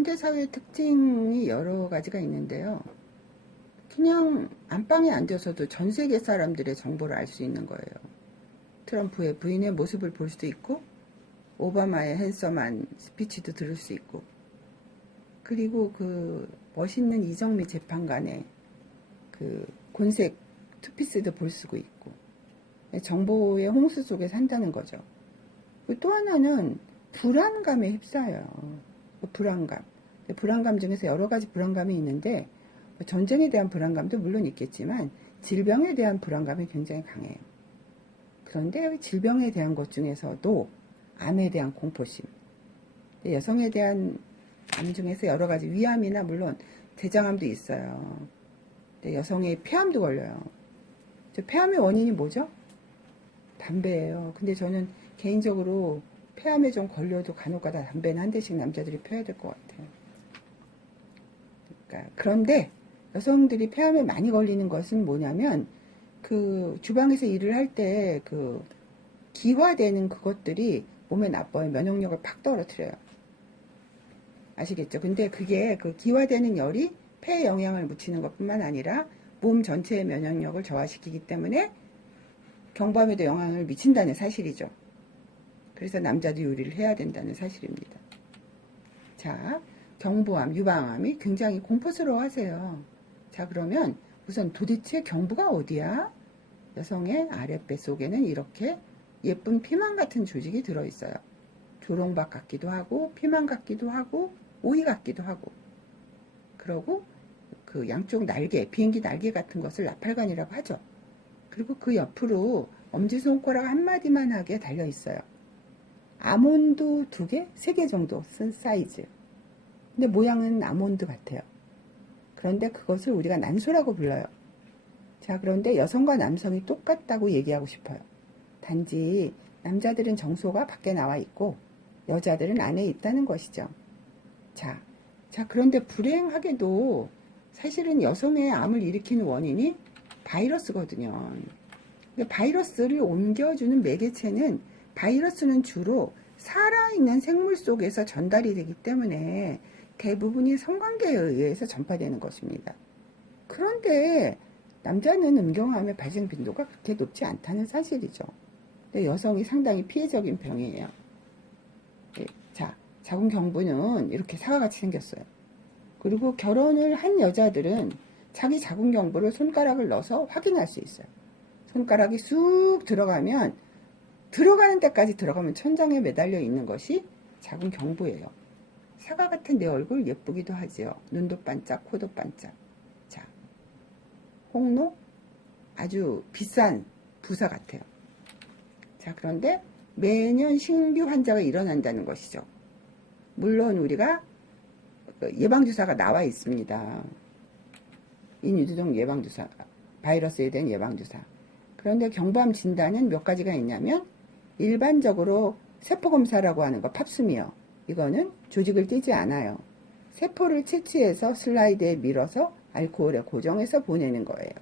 현대사회의 특징이 여러 가지가 있는데요. 그냥 안방에 앉아서도 전 세계 사람들의 정보를 알 수 있는 거예요. 트럼프의 부인의 모습을 볼 수도 있고, 오바마의 핸섬한 스피치도 들을 수 있고, 그리고 그 멋있는 이정미 재판관의 그 곤색 투피스도 볼 수가 있고, 정보의 홍수 속에 산다는 거죠. 또 하나는 불안감에 휩싸여요. 불안감. 불안감 중에서 여러 가지 불안감이 있는데, 전쟁에 대한 불안감도 물론 있겠지만 질병에 대한 불안감이 굉장히 강해요. 그런데 질병에 대한 것 중에서도 암에 대한 공포심, 여성에 대한 암 중에서 여러 가지 위암이나 물론 대장암도 있어요. 여성의 폐암도 걸려요. 폐암의 원인이 뭐죠? 담배예요. 근데 저는 개인적으로 폐암에 좀 걸려도 간혹가다 담배는 한 대씩 남자들이 펴야 될 것 같아요. 그런데 여성들이 폐암에 많이 걸리는 것은 뭐냐면 그 주방에서 일을 할 때 그 기화되는 그것들이 몸에 나빠요. 면역력을 팍 떨어뜨려요. 아시겠죠? 근데 그게 그 기화되는 열이 폐에 영향을 미치는 것뿐만 아니라 몸 전체의 면역력을 저하시키기 때문에 경부암에도 영향을 미친다는 사실이죠. 그래서 남자도 요리를 해야 된다는 사실입니다. 자, 경부암, 유방암이 굉장히 공포스러워 하세요. 자, 그러면 우선 도대체 경부가 어디야? 여성의 아랫배 속에는 이렇게 예쁜 피망 같은 조직이 들어있어요. 조롱박 같기도 하고, 피망 같기도 하고, 오이 같기도 하고. 그러고 그 양쪽 날개, 비행기 날개 같은 것을 나팔관이라고 하죠. 그리고 그 옆으로 엄지손가락 한마디만 하게 달려있어요. 아몬드 2개, 3개 정도 쓴 사이즈. 근데 모양은 아몬드 같아요. 그런데 그것을 우리가 난소라고 불러요. 자, 그런데 여성과 남성이 똑같다고 얘기하고 싶어요. 단지 남자들은 정소가 밖에 나와 있고 여자들은 안에 있다는 것이죠. 자, 그런데 불행하게도 사실은 여성의 암을 일으키는 원인이 바이러스거든요. 근데 바이러스를 옮겨주는 매개체는 바이러스는 주로 살아있는 생물 속에서 전달이 되기 때문에 대부분이 성관계에 의해서 전파되는 것입니다. 그런데 남자는 음경암의 발생 빈도가 그렇게 높지 않다는 사실이죠. 근데 여성이 상당히 피해적인 병이에요. 자, 자궁경부는 이렇게 사과같이 생겼어요. 그리고 결혼을 한 여자들은 자기 자궁경부를 손가락을 넣어서 확인할 수 있어요. 손가락이 쑥 들어가면 들어가는 데까지 들어가면 천장에 매달려 있는 것이 자궁경부예요. 사과 같은 내 얼굴 예쁘기도 하지요. 눈도 반짝, 코도 반짝. 자, 홍로 아주 비싼 부사 같아요. 자, 그런데 매년 신규 환자가 일어난다는 것이죠. 물론 우리가 예방주사가 나와 있습니다. 인유두종 예방주사, 바이러스에 대한 예방주사. 그런데 경부암 진단은 몇 가지가 있냐면 일반적으로 세포검사라고 하는 거 팝스미어, 이거는 조직을 띄지 않아요. 세포를 채취해서 슬라이드에 밀어서 알코올에 고정해서 보내는 거예요.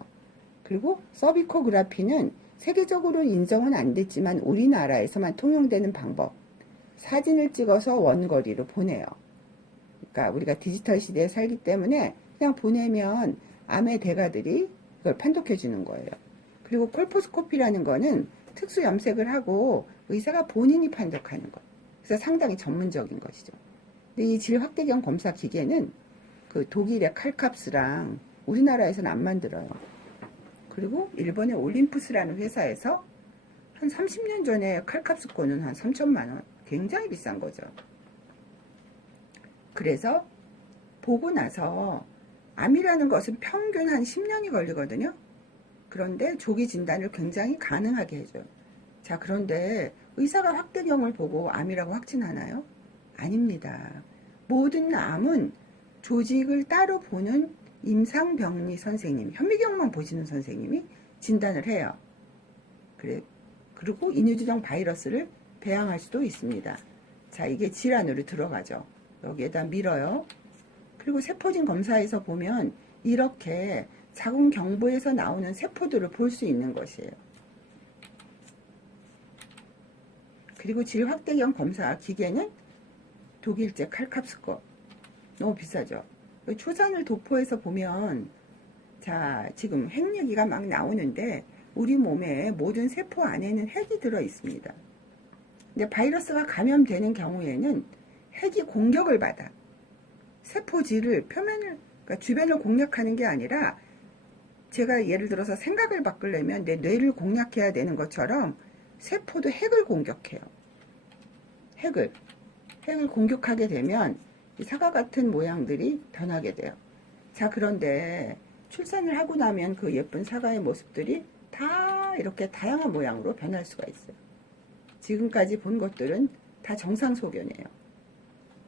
그리고 서비코그라피는 세계적으로 인정은 안 됐지만 우리나라에서만 통용되는 방법. 사진을 찍어서 원거리로 보내요. 그러니까 우리가 디지털 시대에 살기 때문에 그냥 보내면 암의 대가들이 그걸 판독해 주는 거예요. 그리고 콜포스코피라는 거는 특수 염색을 하고 의사가 본인이 판독하는 것. 그래서 상당히 전문적인 것이죠. 근데 이 질확대경 검사 기계는 그 독일의 칼캅스랑 우리나라에서는 안 만들어요. 그리고 일본의 올림푸스라는 회사에서 한 30년 전에 칼캅스 거는 한 3천만 원. 굉장히 비싼 거죠. 그래서 보고 나서 암이라는 것은 평균 한 10년이 걸리거든요. 그런데 조기 진단을 굉장히 가능하게 해줘요. 자, 그런데 의사가 확대경을 보고 암이라고 확진하나요? 아닙니다. 모든 암은 조직을 따로 보는 임상병리 선생님, 현미경만 보시는 선생님이 진단을 해요. 그리고 인유두종 바이러스를 배양할 수도 있습니다. 자, 이게 질환으로 들어가죠. 여기에다 밀어요. 그리고 세포진 검사에서 보면 이렇게 자궁경부에서 나오는 세포들을 볼 수 있는 것이에요. 그리고 질확대경 검사 기계는 독일제 칼캅스 거. 너무 비싸죠. 초산을 도포해서 보면, 자, 지금 핵 얘기가 막 나오는데, 우리 몸의 모든 세포 안에는 핵이 들어 있습니다. 근데 바이러스가 감염되는 경우에는 핵이 공격을 받아. 세포질을, 표면을, 그러니까 주변을 공략하는 게 아니라, 제가 예를 들어서 생각을 바꾸려면 내 뇌를 공략해야 되는 것처럼, 세포도 핵을 공격해요. 핵을 공격하게 되면 이 사과 같은 모양들이 변하게 돼요. 자, 그런데 출산을 하고 나면 그 예쁜 사과의 모습들이 다 이렇게 다양한 모양으로 변할 수가 있어요. 지금까지 본 것들은 다 정상소견이에요.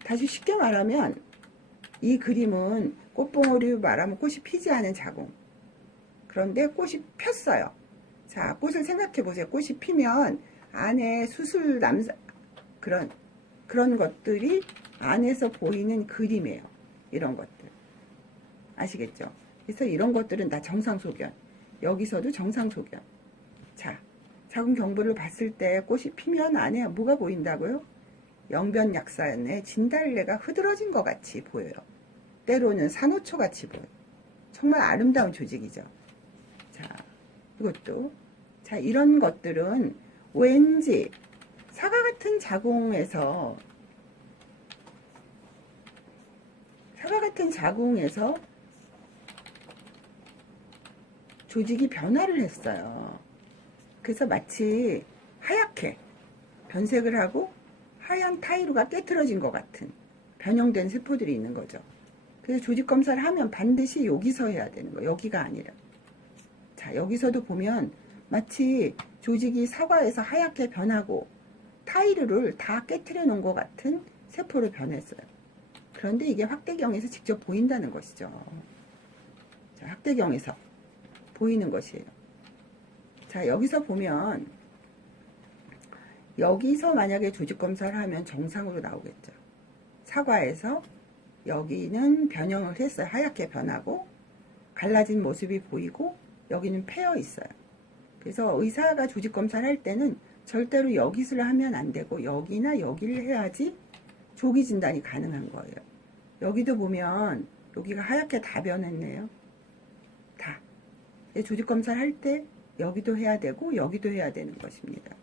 다시 쉽게 말하면 이 그림은 꽃봉오리 말하면 꽃이 피지 않은 자궁. 그런데 꽃이 폈어요. 자, 꽃을 생각해 보세요. 꽃이 피면 안에 수술 그런 것들이 안에서 보이는 그림이에요. 이런 것들. 아시겠죠? 그래서 이런 것들은 다 정상소견. 여기서도 정상소견. 자, 자궁 경부를 봤을 때 꽃이 피면 안에 뭐가 보인다고요? 영변약산의 진달래가 흐드러진 것 같이 보여요. 때로는 산호초 같이 보여요. 정말 아름다운 조직이죠. 자, 이것도. 자, 이런 것들은 왠지 사과 같은 자궁에서 조직이 변화를 했어요. 그래서 마치 하얗게 변색을 하고 하얀 타이루가 깨트려진 것 같은 변형된 세포들이 있는 거죠. 그래서 조직 검사를 하면 반드시 여기서 해야 되는 거예요. 여기가 아니라. 자, 여기서도 보면 마치 조직이 사과에서 하얗게 변하고 타이루를 다 깨트려 놓은 것 같은 세포로 변했어요. 그런데 이게 확대경에서 직접 보인다는 것이죠. 자, 확대경에서 보이는 것이에요. 자, 여기서 보면 여기서 만약에 조직 검사를 하면 정상으로 나오겠죠. 사과에서 여기는 변형을 했어요. 하얗게 변하고 갈라진 모습이 보이고 여기는 패여 있어요. 그래서 의사가 조직 검사를 할 때는 절대로 여기를 하면 안 되고 여기나 여기를 해야지 조기 진단이 가능한 거예요. 여기도 보면 여기가 하얗게 다 변했네요. 다. 조직 검사를 할 때 여기도 해야 되고 여기도 해야 되는 것입니다.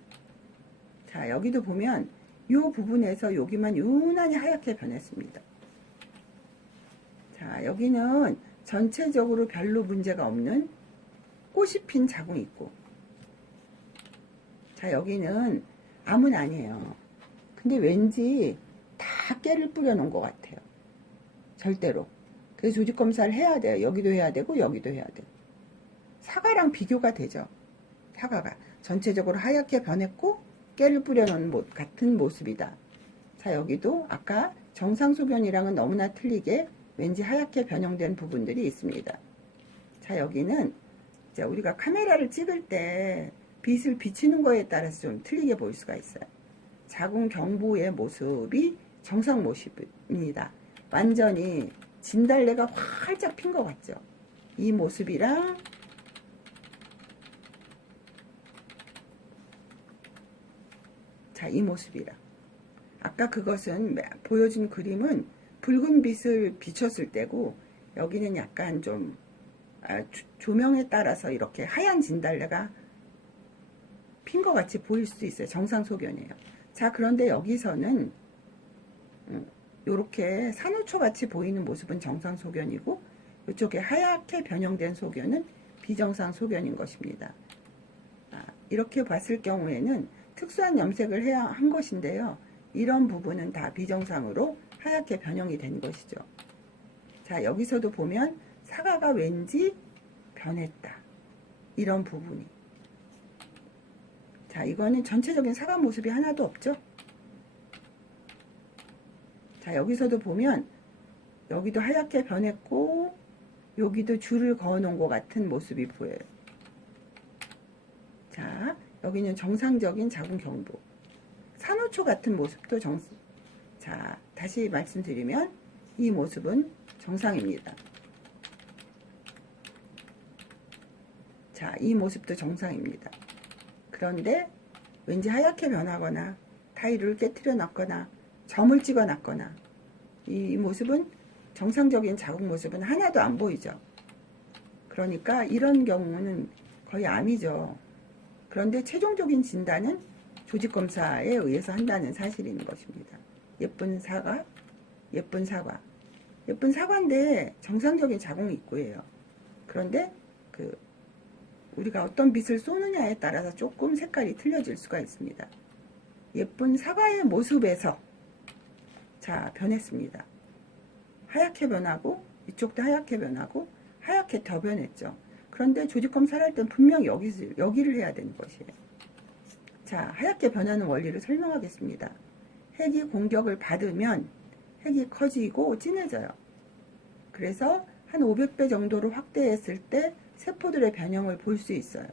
자, 여기도 보면 이 부분에서 여기만 유난히 하얗게 변했습니다. 자, 여기는 전체적으로 별로 문제가 없는 꽃이 핀 자궁이 있고, 자, 여기는 암은 아니에요. 근데 왠지 다 깨를 뿌려 놓은 것 같아요. 절대로. 그래서 조직 검사를 해야 돼요. 여기도 해야 되고 여기도 해야 돼요. 사과랑 비교가 되죠. 사과가 전체적으로 하얗게 변했고 깨를 뿌려놓은 같은 모습이다. 자, 여기도 아까 정상소견이랑은 너무나 틀리게 왠지 하얗게 변형된 부분들이 있습니다. 자, 여기는 이제 우리가 카메라를 찍을 때 빛을 비치는 거에 따라서 좀 틀리게 보일 수가 있어요. 자궁 경부의 모습이 정상 모습입니다. 완전히 진달래가 활짝 핀 것 같죠. 이 모습이랑 자, 이 모습이랑 아까 그것은 보여준 그림은 붉은 빛을 비췄을 때고 여기는 약간 좀 조명에 따라서 이렇게 하얀 진달래가 핀 것 같이 보일 수도 있어요. 정상소견이에요. 자, 그런데 여기서는 이렇게 산호초 같이 보이는 모습은 정상소견이고 이쪽에 하얗게 변형된 소견은 비정상소견인 것입니다. 이렇게 봤을 경우에는 특수한 염색을 해야 한 것인데요. 이런 부분은 다 비정상으로 하얗게 변형이 된 것이죠. 자, 여기서도 보면 사과가 왠지 변했다. 이런 부분이. 자, 이거는 전체적인 사과 모습이 하나도 없죠. 자, 여기서도 보면 여기도 하얗게 변했고 여기도 줄을 그어 놓은 것 같은 모습이 보여요. 자, 여기는 정상적인 자궁 경부. 산호초 같은 모습도 자, 다시 말씀드리면 이 모습은 정상입니다. 자, 이 모습도 정상입니다. 그런데 왠지 하얗게 변하거나 타이루를 깨트려 놨거나 점을 찍어 놨거나 이 모습은 정상적인 자궁 모습은 하나도 안 보이죠. 그러니까 이런 경우는 거의 암이죠. 그런데 최종적인 진단은 조직검사에 의해서 한다는 사실인 것입니다. 예쁜 사과, 예쁜 사과. 예쁜 사과인데 정상적인 자궁 입구예요. 그런데 우리가 어떤 빛을 쏘느냐에 따라서 조금 색깔이 틀려질 수가 있습니다. 예쁜 사과의 모습에서 자, 변했습니다. 하얗게 변하고 이쪽도 하얗게 변하고 하얗게 더 변했죠. 그런데 조직검사를 할 땐 분명 여기를 해야 되는 것이에요. 자, 하얗게 변하는 원리를 설명하겠습니다. 핵이 공격을 받으면 핵이 커지고 진해져요. 그래서 한 500배 정도로 확대했을 때 세포들의 변형을 볼 수 있어요.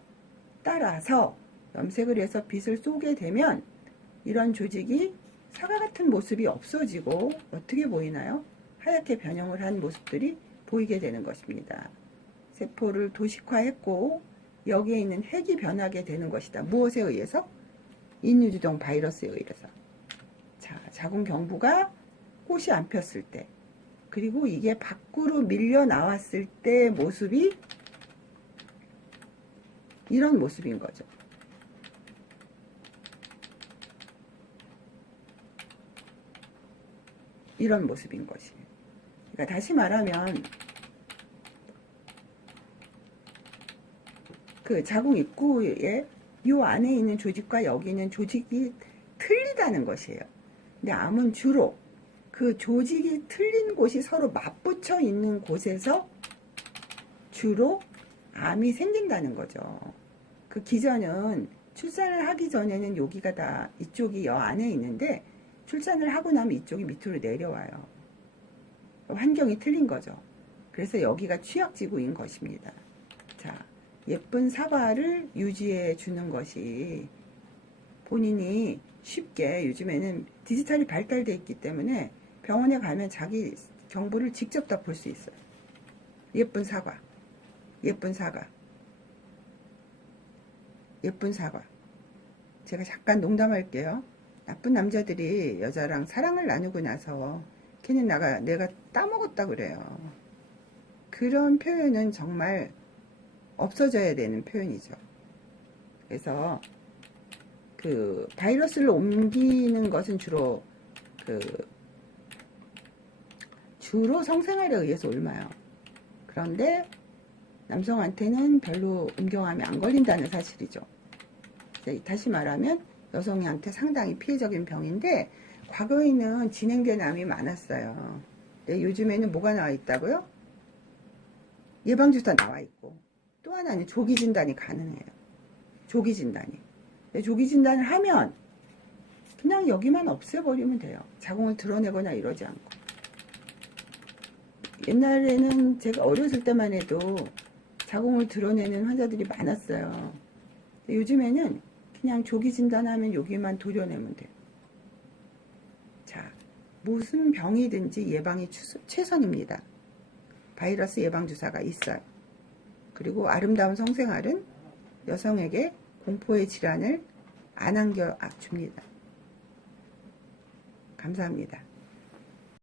따라서 염색을 해서 빛을 쏘게 되면 이런 조직이 사과 같은 모습이 없어지고 어떻게 보이나요? 하얗게 변형을 한 모습들이 보이게 되는 것입니다. 세포를 도식화했고 여기에 있는 핵이 변하게 되는 것이다. 무엇에 의해서? 인유주동 바이러스에 의해서. 자, 자궁 경부가 꽃이 안 폈을 때, 그리고 이게 밖으로 밀려 나왔을 때 모습이 이런 모습인 거죠. 이런 모습인 것이에요. 그러니까 다시 말하면 그 자궁 입구에 이 안에 있는 조직과 여기 있는 조직이 틀리다는 것이에요. 근데 암은 주로 그 조직이 틀린 곳이 서로 맞붙여 있는 곳에서 주로 암이 생긴다는 거죠. 그 기전은 출산을 하기 전에는 여기가 다 이쪽이 여 안에 있는데 출산을 하고 나면 이쪽이 밑으로 내려와요. 환경이 틀린 거죠. 그래서 여기가 취약지구인 것입니다. 자, 예쁜 사과를 유지해 주는 것이 본인이 쉽게, 요즘에는 디지털이 발달되어 있기 때문에 병원에 가면 자기 경부를 직접 다 볼 수 있어요. 예쁜 사과, 예쁜 사과, 예쁜 사과. 제가 잠깐 농담할게요. 나쁜 남자들이 여자랑 사랑을 나누고 나서 걔는 내가 따먹었다 그래요. 그런 표현은 정말 없어져야 되는 표현이죠. 그래서 그 바이러스를 옮기는 것은 주로 성생활에 의해서 옮아요. 그런데 남성한테는 별로 음경암이 안 걸린다는 사실이죠. 다시 말하면 여성한테 상당히 피해적인 병인데 과거에는 진행된 암이 많았어요. 근데 요즘에는 뭐가 나와 있다고요? 예방주사 나와 있고, 또 하나는 조기 진단이 가능해요. 조기 진단이. 조기 진단을 하면 그냥 여기만 없애버리면 돼요. 자궁을 드러내거나 이러지 않고. 옛날에는 제가 어렸을 때만 해도 자궁을 드러내는 환자들이 많았어요. 요즘에는 그냥 조기 진단하면 여기만 도려내면 돼요. 자, 무슨 병이든지 예방이 최선입니다. 바이러스 예방주사가 있어요. 그리고 아름다운 성생활은 여성에게 공포의 질환을 안 안겨줍니다. 감사합니다.